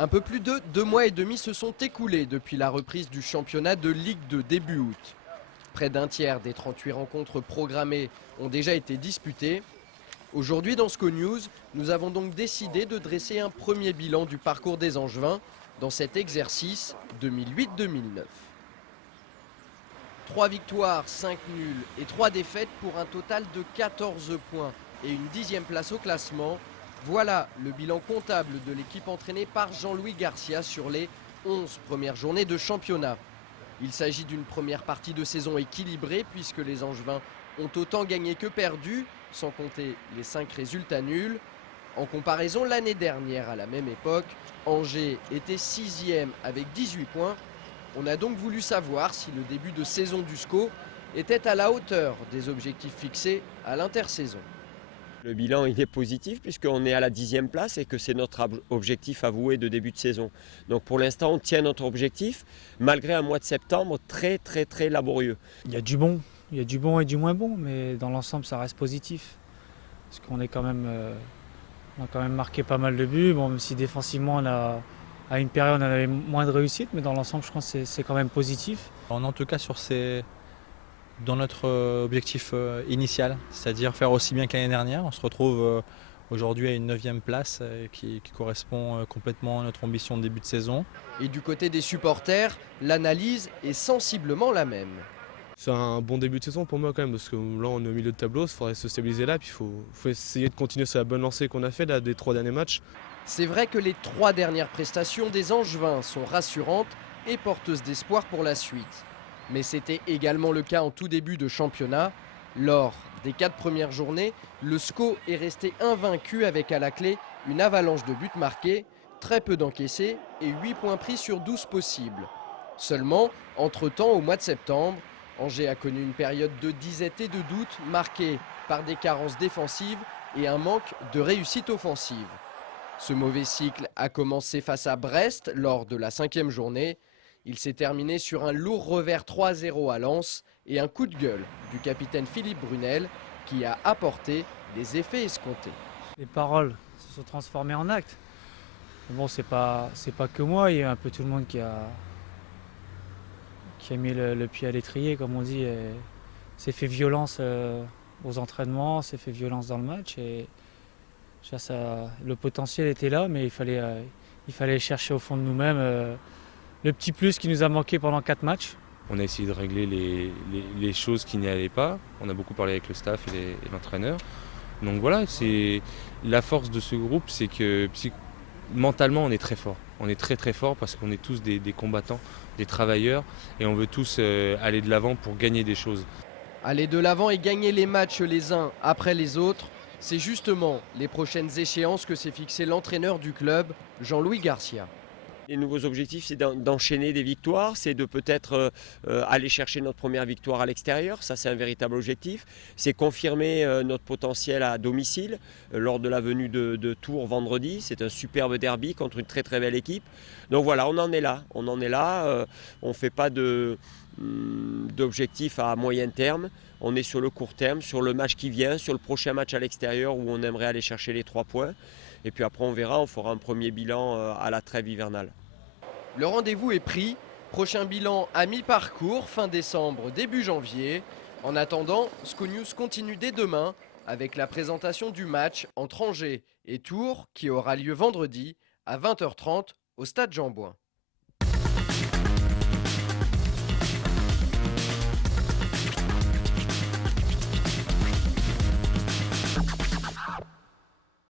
Un peu plus de 2 mois et demi se sont écoulés depuis la reprise du championnat de Ligue 2 début août. Près d'un tiers des 38 rencontres programmées ont déjà été disputées. Aujourd'hui dans SCO News, nous avons donc décidé de dresser un premier bilan du parcours des Angevins dans cet exercice 2008-2009. 3 victoires, 5 nuls et 3 défaites pour un total de 14 points et une 10e place au classement. Voilà le bilan comptable de l'équipe entraînée par Jean-Louis Garcia sur les 11 premières journées de championnat. Il s'agit d'une première partie de saison équilibrée puisque les Angevins ont autant gagné que perdu, sans compter les 5 résultats nuls. En comparaison, l'année dernière, à la même époque, Angers était 6e avec 18 points. On a donc voulu savoir si le début de saison du SCO était à la hauteur des objectifs fixés à l'intersaison. Le bilan il est positif puisqu'on est à la 10e place et que c'est notre objectif avoué de début de saison. Donc pour l'instant on tient notre objectif malgré un mois de septembre très laborieux. Il y a du bon et du moins bon, mais dans l'ensemble ça reste positif. Parce qu'on est quand même, on a quand même marqué pas mal de buts, bon, même si défensivement à une période on avait moins de réussite, mais dans l'ensemble je pense que c'est quand même positif. En tout cas dans notre objectif initial, c'est-à-dire faire aussi bien que l'année dernière. On se retrouve aujourd'hui à une 9e place qui correspond complètement à notre ambition de début de saison. Et du côté des supporters, l'analyse est sensiblement la même. C'est un bon début de saison pour moi quand même, parce que là on est au milieu de tableau, il faudrait se stabiliser là, puis il faut essayer de continuer sur la bonne lancée qu'on a fait là, des 3 derniers matchs. C'est vrai que les 3 dernières prestations des Angevins sont rassurantes et porteuses d'espoir pour la suite. Mais c'était également le cas en tout début de championnat. Lors des 4 premières journées, le SCO est resté invaincu avec à la clé une avalanche de buts marqués, très peu d'encaissés et 8 points pris sur 12 possibles. Seulement, entre-temps, au mois de septembre, Angers a connu une période de disette et de doute marquée par des carences défensives et un manque de réussite offensive. Ce mauvais cycle a commencé face à Brest lors de la 5e journée. Il s'est terminé sur un lourd revers 3-0 à Lens et un coup de gueule du capitaine Philippe Brunel qui a apporté les effets escomptés. Les paroles se sont transformées en actes. Mais bon, c'est pas que moi, il y a un peu tout le monde qui a mis le pied à l'étrier, comme on dit, et s'est fait violence aux entraînements, s'est fait violence dans le match. Et le potentiel était là, mais il fallait chercher au fond de nous-mêmes le petit plus qui nous a manqué pendant 4 matchs. On a essayé de régler les choses qui n'y allaient pas. On a beaucoup parlé avec le staff et l'entraîneur. Donc voilà, c'est la force de ce groupe, c'est que mentalement on est très fort. On est très fort parce qu'on est tous des combattants, des travailleurs et on veut tous aller de l'avant pour gagner des choses. Aller de l'avant et gagner les matchs les uns après les autres, c'est justement les prochaines échéances que s'est fixé l'entraîneur du club, Jean-Louis Garcia. Les nouveaux objectifs, c'est d'enchaîner des victoires, c'est de peut-être aller chercher notre première victoire à l'extérieur, ça c'est un véritable objectif. C'est confirmer notre potentiel à domicile lors de la venue de Tours vendredi. C'est un superbe derby contre une très belle équipe. Donc voilà, on en est là. On ne fait pas d'objectifs à moyen terme. On est sur le court terme, sur le match qui vient, sur le prochain match à l'extérieur où on aimerait aller chercher les 3 points. Et puis après on verra, on fera un premier bilan à la trêve hivernale. Le rendez-vous est pris. Prochain bilan à mi-parcours, fin décembre, début janvier. En attendant, SCO News continue dès demain avec la présentation du match entre Angers et Tours qui aura lieu vendredi à 20h30 au Stade Jean-Bouin.